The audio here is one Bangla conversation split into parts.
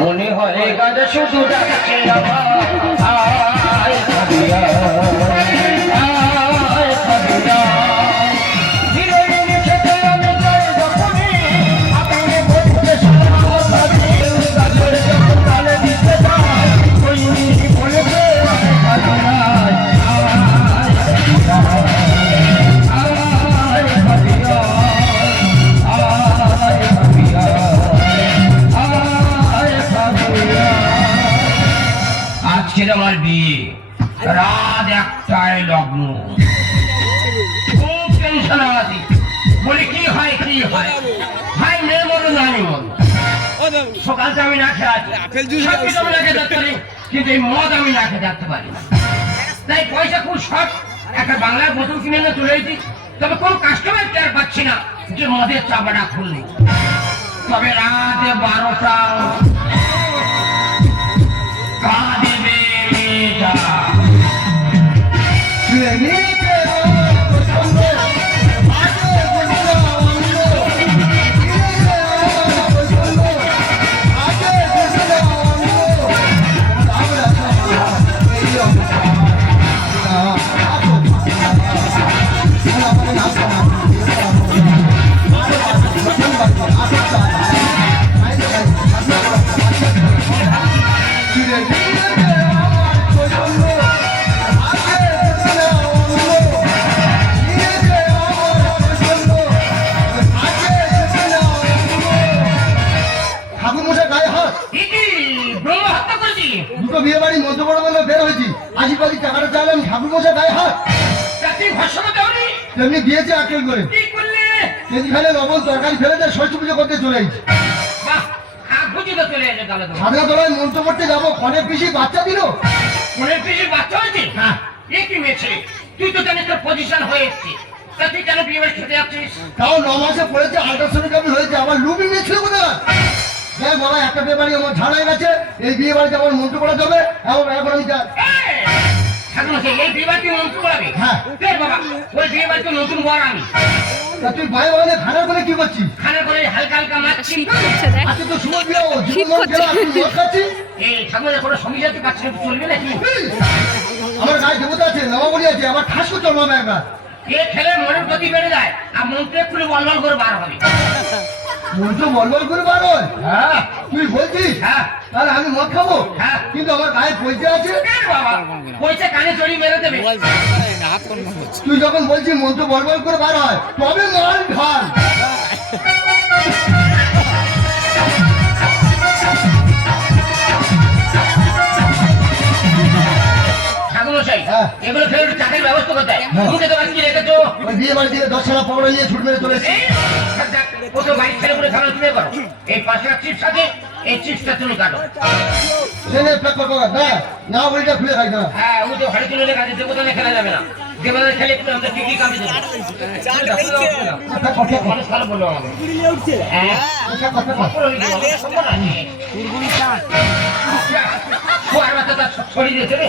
মনে হয় গাজা শুধু ডাকছে আয় খাবিয়া আয় খাবিয়া আজকের আমার বিয়ে রাত 1টায় লগ্ন খুব টেনশন আছে বলি কি হয় ভাই মেয়ে মরো জানি সকালটা আমি না খেয়ে আছি সবকিছু আমি না খেয়ে থাকতে পারি কিন্তু এই মদ আমি না খেয়ে থাকতে পারি না তাই পয়সা খুব শর্ট একটা বাংলার বোতল কিনে এনে চলে এসেছি তবে কোন কাস্টমার টের পাচ্ছি না যে মদের চাপাটা খুললি তবে রাত 12টা কাঁদিবে মেয়েটা বিয়ে বাড়ি মধ্যপড়া বলে বের হয়েছি আশীর্বাদী টাকাটা চাইলাম ঠাকুর মশাই গায়ে হাত তেমনি দিয়েছে আটকেল করে কেজিখানে লবণ তরকারি ফেলে দেয় ষষ্ঠ পুজো করতে চলে এসেছি সাদা তলায় মন্ত্র করতে যাবো কনের পিসি বাচ্চা দিল কনের পিসির বাচ্চা হয়েছে হ্যাঁ এ কি মেছে তুই তো জানিস তোর পজিশন হয়ে এসছে তা তুই কেন বিয়ে বাড়ি খেতে যাচ্ছিস তাও 9 মাসে পড়েছে আল্ট্রাসোনোগ্রাফি হয়েছে আমার লুবি মেয়ে ছিল কোথায় দেখ বাবা একটা বিয়ে বাড়ি আমার ঝাড়াই গেছে এই বিয়ে বাড়িতে আমার মন্ত্র করা যাবে এখন আমি এই বিয়ে বাড়ি মন্ত্র করাবে হ্যাঁ বাবা ওই বিয়ে বাড়িতে নতুন বর আমি তুই ভাই বাবা খানার করে কি করছিস খানার করে হালকা হালকা মারছি আজকে তো শুভ বিয়ে জীবন খাচ্ছি এই ঠাকুরের কোনো সঙ্গী সাথে পাচ্ছি না চলবে নাকি আমার গায়ে দেবতা আছে নবাবলি আছে আমার ঠাস করতে হবে একবার এ খেলে মনের গতি বেড়ে যায় আর মন্ত্রে খুলে বলবল করে বার হবে মন্ত্র বলবল করে বার হয় হ্যাঁ তুই বলছিস হ্যাঁ তাহলে আমি মদ খাবো হ্যাঁ কিন্তু আমার গায়ে পয়সা আছে বাবা পয়সা কানে চড়ি মেরে দেবে তুই যখন বলছিস মন্ত্র বলবল করে বার হয় তবে মাল ঢাল এগুলো ফেলে চাকরির ব্যবস্থা করতে মুখে তো বাকি রেখেছো ওই বিয়ে বাড়ি থেকে 10 টাকা পকড়া নিয়ে ছুট মেরে চলে এসেছি কত বাইক ফেলে করে খাবার তুলে করো এই পাশে চিপস আছে এই চিপসটা তুমি কাটো সেনে প্যাক করবো না ওইটা খুলে খাই না হ্যাঁ ওই তো হাড়ি তুলে কাজে দেবতানে খেলা যাবে না দেবতানে খেলে একটু আমরা কি কামে দেবো মানুষ ভালো বললো আমাকে হ্যাঁ শরীরে দেবে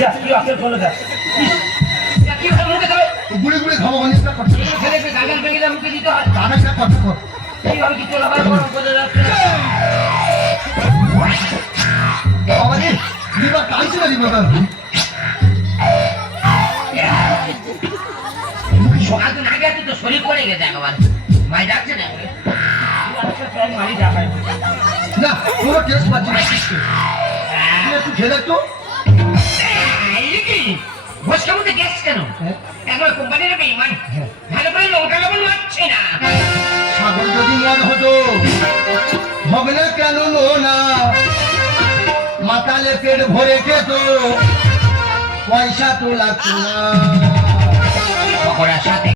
যা কি অকেল চলে যা কি ভালো মুখে দেবে গুড়ি গুড়ি খাবো অনিষ্টা করছে ছেলে গাগাল ভেঙে মুখে দিতে হয় দাদা সে কথা কর এইভাবে কি চলে আবার গরম করে যাচ্ছে বাবাজি দিবা কাইছে না দিবা সকাল তো না গেছে তো শরীর পড়ে গেছে একবার ভাই যাচ্ছে না না পুরো টেস্ট পাচ্ছি না একটু খেলে তো ভোজকার মধ্যে গ্যাস কেন একবার কোম্পানির বেইমান ভালো করে লঙ্কা লবণ মারছে না সাগর যদি মন হতো হবে না কেন না মাতালে পেট ভরে খেত পয়সা তো লাগতো না সাথে